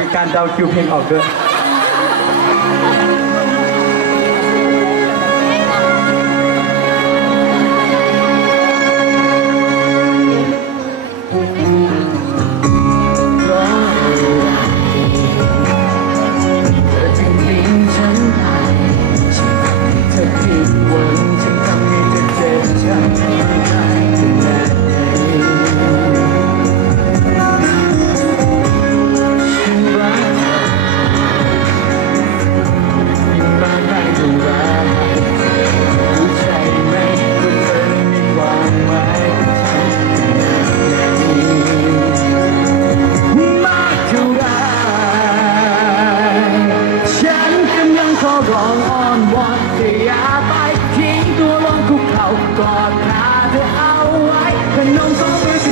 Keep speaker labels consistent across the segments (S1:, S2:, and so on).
S1: มีการเดาคิวเพลงออกด้วย
S2: no longer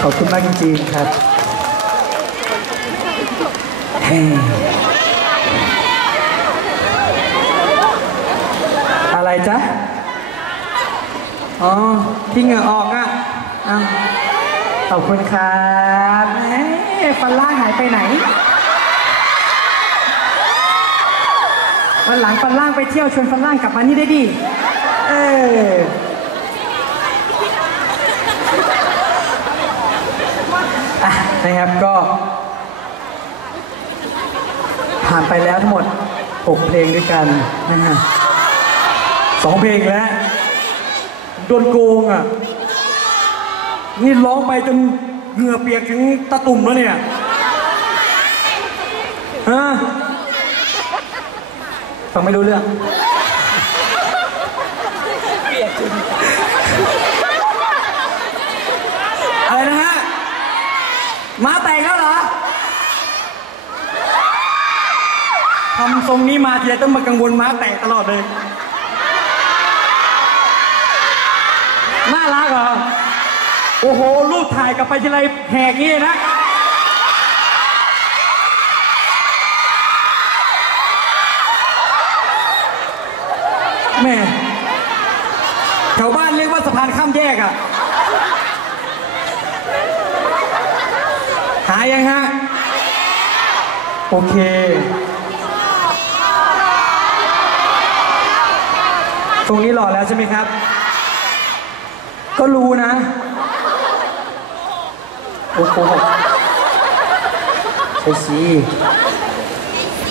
S2: ขอบคุ
S1: ณมากจริงๆครับเฮ้อะไรจ๊ะ อ๋อ ที่เหงื่อออกอะ ขอบคุณครับฟันล่างหายไปไหน วันหลังฟันล่างไปเที่ยวชวนฟันล่างกลับมานี่ได้ดิ เออนะครับก็ผ่านไปแล้วทั้งหมด 6 เพลงด้วยกันนะฮะสองเพลงแล้วโดนโกงอะ นี่ร้องไปจนเหงื่อเปียกถึงตะตุ่มแล้วเนี่ยฮะฟังไม่รู้เรื่องเอะไรนะฮะมาแต่งแล้วเหรอทำทรงนี้มาทีไรต้องมากังวลม้าแตกตลอดเลยน่ารักเหรอ โอ้โห รูปถ่ายกลับไปทีไรแหกงี้เลยนะ แม่แถวบ้านเรียกว่าสะพานข้ามแยกอะหายังฮะ โอเค ตรงนี้หล่อแล้วใช่ไหมครับ ก็รู้นะ โอ้โหใช่สิ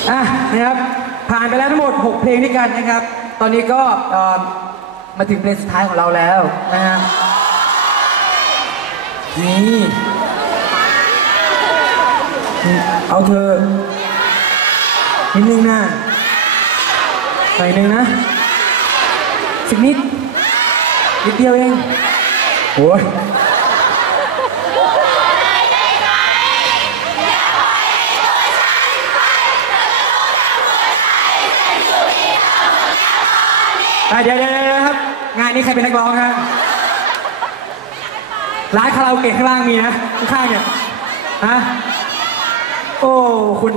S1: อะนะครับ ผ่านไปแล้วทั้งหมด 6 เพลงด้วยกันนะครับ ตอนนี้ก็เอ่อมาถึงเพลงสุดท้ายของเราแล้วนะฮะนี่เอาเธอนิดนึงนะหน่อยนึงนะสักนิดนิดเดียวเองโอ้ย อะเดี๋ยวเดี๋ยวเดี๋ยวครับ งานนี้ใครเป็นนักร้องฮะร้านคาราโอเกะข้างล่างมีนะข้างๆเนี่ยฮะโอ้คุณ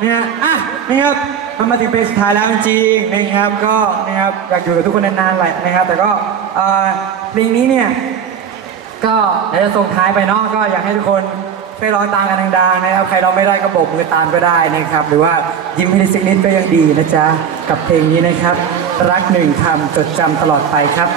S1: เนี่ยอะนะครับมันมาถึงเพลงสุดท้ายแล้วจริงๆนะครับก็นะครับอยากอยู่กับทุกคนนานๆแหละนะครับ แต่ก็เอ่อเพลงนี้เนี่ยก็เดี๋ยวจะส่งท้ายไปเนาะก็อยากให้ทุกคนไปร้องตามกันดังๆนะครับใครร้องไม่ได้ก็โบกมือตามก็ได้นะครับ หรือว่ายิ้มให้สักนิดก็ยังดีนะจ๊ะกับเพลงนี้นะครับ รักหนึ่งคำจดจำตลอดไปครับ